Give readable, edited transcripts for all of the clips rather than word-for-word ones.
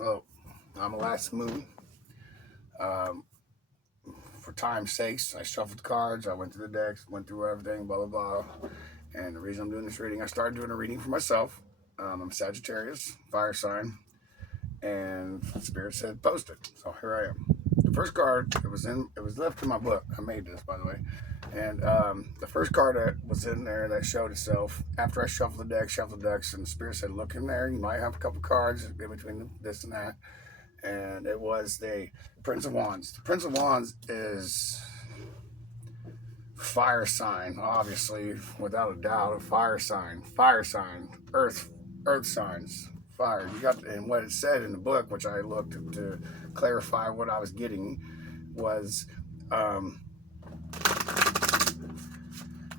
Oh, I'm a last moon. Um, for time's sakes, I shuffled the cards. I went through the decks, went through everything, blah, blah, blah. And the reason I'm doing this reading, I started doing a reading for myself. I'm Sagittarius, fire sign, and Spirit said post it. So here I am. The first card, it was left in my book. I made this, by the way. And the first card that was in there that showed itself after I shuffled the decks, and the Spirit said, look in there. You might have a couple cards in between this and that. And it was the Prince of Wands. The Prince of Wands is fire sign, obviously, without a doubt, a fire sign, earth signs, fire. You got, and what it said in the book, which I looked to clarify what I was getting, was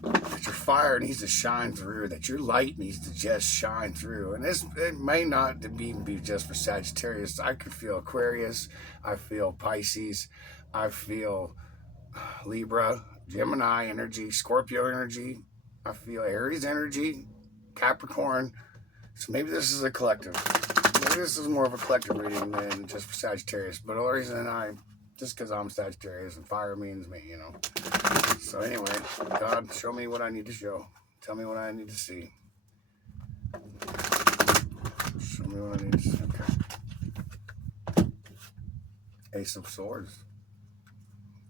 that your fire needs to shine through, that your light needs to just shine through. And it may not even be just for Sagittarius. I could feel Aquarius, I feel Pisces, I feel Libra, Gemini energy, Scorpio energy, I feel Aries energy, Capricorn. So maybe this is a collective. Maybe this is more of a collective reading than just for Sagittarius. But the only reason just because I'm Sagittarius and fire means me, you know. So anyway, God, show me what I need to show. Tell me what I need to see. Show me what I need to see. Okay. Ace of Swords.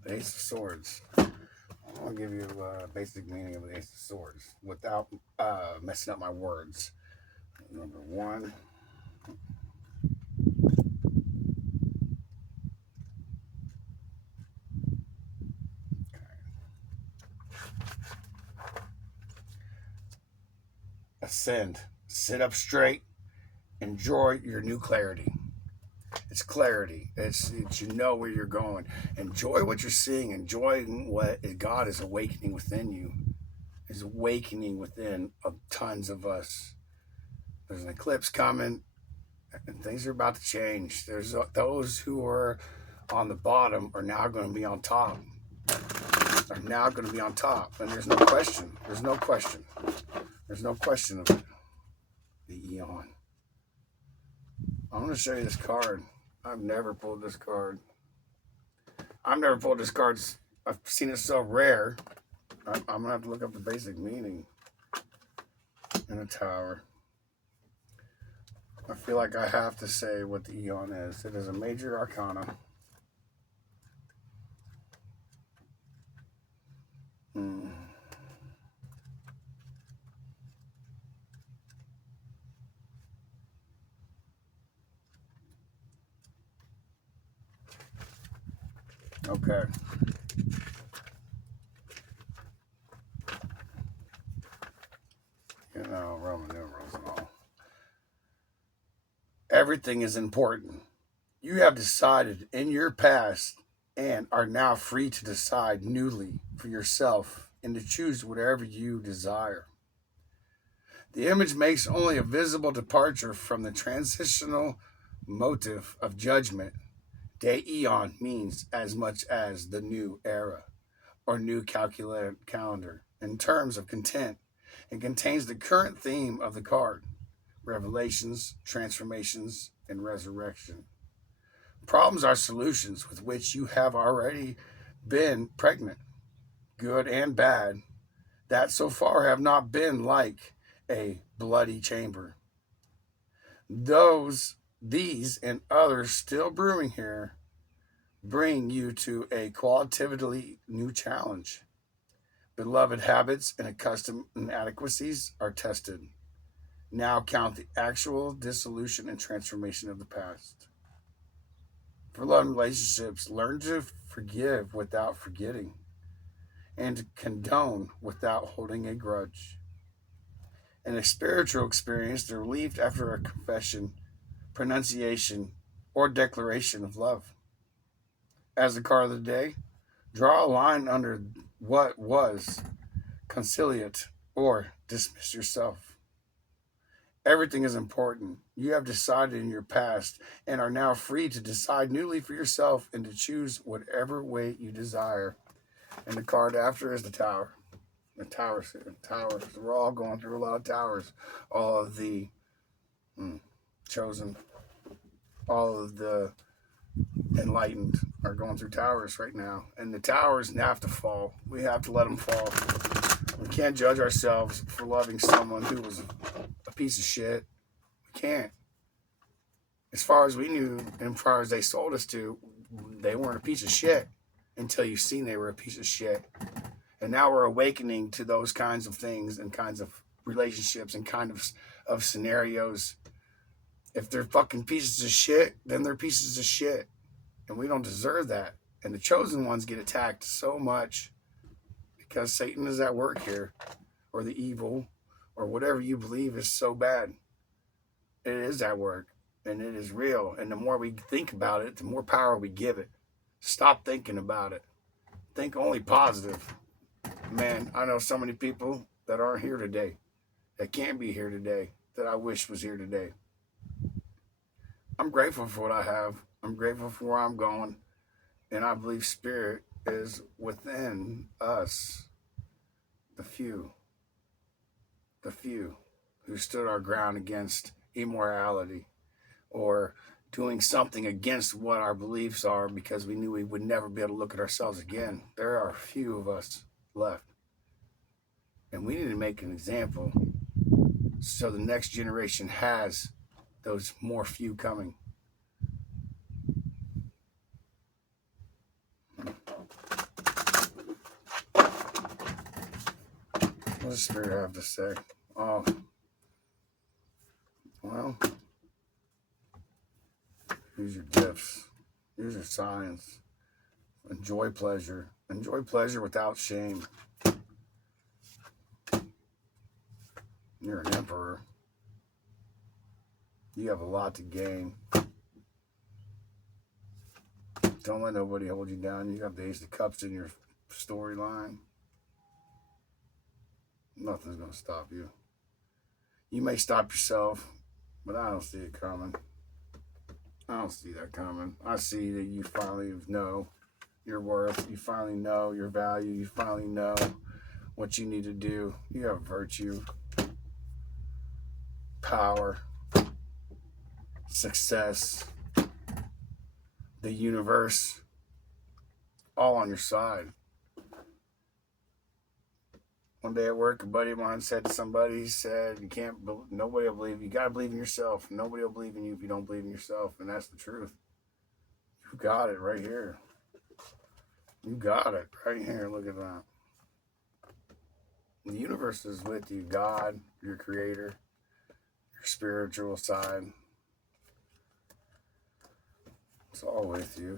Ace of Swords. I'll give you a basic meaning of the Ace of Swords without messing up my words. Number one. Ascend. Sit up straight. Enjoy your new clarity. It's clarity. It's you know where you're going. Enjoy what you're seeing. Enjoy what God is awakening within you. Is awakening within tons of us. There's an eclipse coming, and things are about to change. There's those who are on the bottom are now going to be on top. Are now going to be on top, and there's no question. There's no question. There's no question of it. The Eon. I'm going to show you this card. I've never pulled this card. I've never pulled this card. I've seen it so rare. I'm going to have to look up the basic meaning in a tower. I feel like I have to say what the Eon is. It is a major arcana. Okay. You know, Roman numerals and all. Everything is important. You have decided in your past and are now free to decide newly for yourself and to choose whatever you desire. The image makes only a visible departure from the transitional motive of judgment. De Eon means as much as the new era or new calendar. In terms of content, it contains the current theme of the card: revelations, transformations, and resurrection. Problems are solutions with which you have already been pregnant, good and bad, that so far have not been like a bloody chamber. These and others still brewing here bring you to a qualitatively new challenge. Beloved habits and accustomed inadequacies are tested. Now count the actual dissolution and transformation of the past. For love and relationships, learn to forgive without forgetting and to condone without holding a grudge. In a spiritual experience, the relief after a confession, pronunciation, or declaration of love. As the card of the day, draw a line under what was, conciliate, or dismiss yourself. Everything is important. You have decided in your past and are now free to decide newly for yourself and to choose whatever way you desire. And the card after is the Tower. The towers. We're all going through a lot of towers. All of the chosen all of the enlightened are going through towers right now, and the towers have to fall. We have to let them fall. We can't judge ourselves for loving someone who was a piece of shit. We can't. As far as we knew, and as far as they sold us to, they weren't a piece of shit until you've seen they were a piece of shit. And now we're awakening to those kinds of things and kinds of relationships and kind of scenarios. If they're fucking pieces of shit, then they're pieces of shit. And we don't deserve that. And the chosen ones get attacked so much because Satan is at work here, or the evil, or whatever you believe is so bad. It is at work, and it is real. And the more we think about it, the more power we give it. Stop thinking about it. Think only positive. Man, I know so many people that aren't here today, that can't be here today, that I wish was here today. I'm grateful for what I have. I'm grateful for where I'm going. And I believe spirit is within us. The few who stood our ground against immorality or doing something against what our beliefs are because we knew we would never be able to look at ourselves again. There are a few of us left. And we need to make an example so the next generation has those more few coming. What does Spirit have to say? Oh, well, use your gifts. Use your signs. Enjoy pleasure. Enjoy pleasure without shame. You're an emperor. You have a lot to gain. Don't let nobody hold you down. You have the Ace of Cups in your storyline. Nothing's going to stop you. You may stop yourself, but I don't see it coming. I don't see that coming. I see that you finally know your worth. You finally know your value. You finally know what you need to do. You have virtue, power, success, the universe, all on your side. One day at work, a buddy of mine said to somebody, he said, nobody will believe you. You got to believe in yourself. Nobody will believe in you if you don't believe in yourself. And that's the truth. You got it right here. You got it right here. Look at that. The universe is with you. God, your creator, your spiritual side. It's all with you.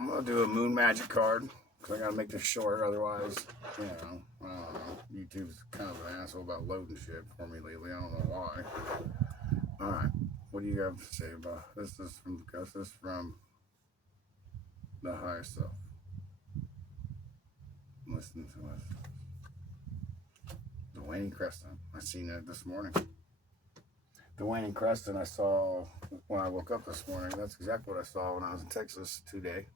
I'm going to do a moon magic card. I gotta make this short, otherwise, I don't know. YouTube's kind of an asshole about loading shit for me lately. I don't know why. Alright, what do you have to say about this? This is from the higher self. Listen to us. The waning crescent. I seen it this morning. The waning crescent I saw when I woke up this morning. That's exactly what I saw when I was in Texas today.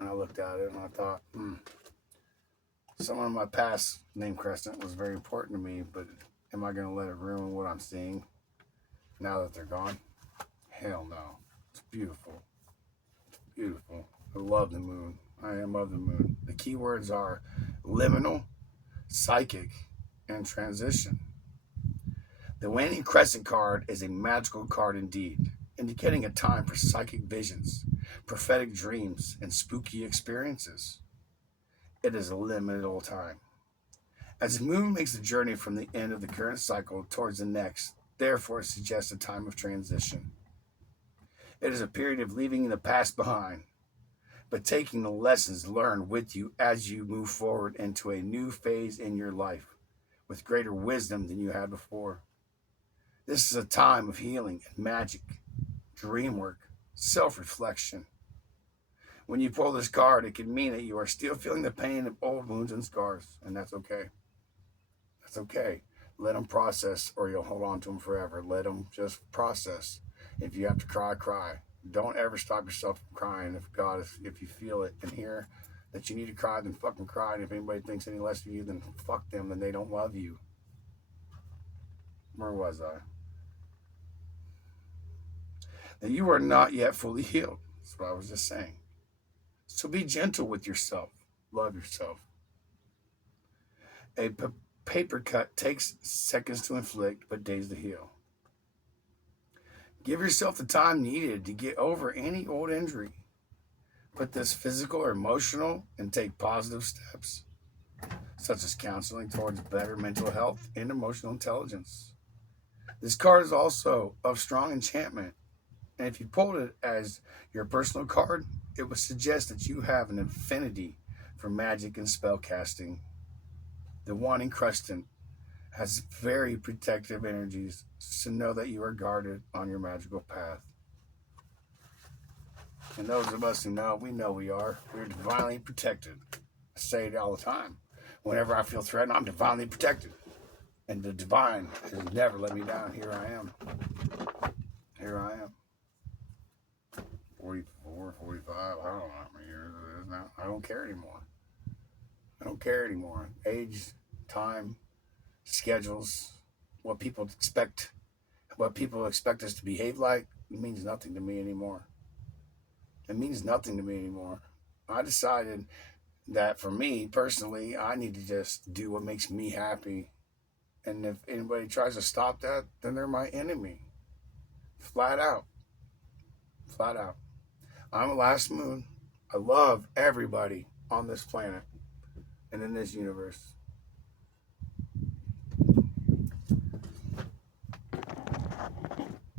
And I looked at it and I thought, someone in my past named Crescent was very important to me, but am I going to let it ruin what I'm seeing now that they're gone? Hell no. It's beautiful. It's beautiful. I love the moon. I am of the moon. The key words are liminal, psychic, and transition. The waning crescent card is a magical card indeed, indicating a time for psychic visions, prophetic dreams, and spooky experiences. It is a liminal time. As the moon makes the journey from the end of the current cycle towards the next, therefore it suggests a time of transition. It is a period of leaving the past behind, but taking the lessons learned with you as you move forward into a new phase in your life with greater wisdom than you had before. This is a time of healing and magic, dream work, self-reflection. When you pull this card, it can mean that you are still feeling the pain of old wounds and scars, and that's okay. That's okay. Let them process, or you'll hold on to them forever. Let them just process. If you have to cry, cry. Don't ever stop yourself from crying. If you feel it and hear that you need to cry, then fucking cry. And if anybody thinks any less of you, then fuck them, and they don't love you. Where was I? that you are not yet fully healed. That's what I was just saying. So be gentle with yourself. Love yourself. A paper cut takes seconds to inflict, but days to heal. Give yourself the time needed to get over any old injury. Put this physical or emotional and take positive steps, such as counseling towards better mental health and emotional intelligence. This card is also of strong enchantment, and if you pulled it as your personal card, it would suggest that you have an affinity for magic and spell casting. The one encrustant has very protective energies, so know that you are guarded on your magical path. And those of us who know, we know we are. We're divinely protected. I say it all the time. Whenever I feel threatened, I'm divinely protected. And the divine has never let me down. Here I am. Here I am. 44, 45, I don't know how many years it is now. I don't care anymore. I don't care anymore. Age, time, schedules, what people expect us to behave like, it means nothing to me anymore. It means nothing to me anymore. I decided that for me personally, I need to just do what makes me happy. And if anybody tries to stop that, then they're my enemy. Flat out. Flat out. I'm a last moon. I love everybody on this planet and in this universe.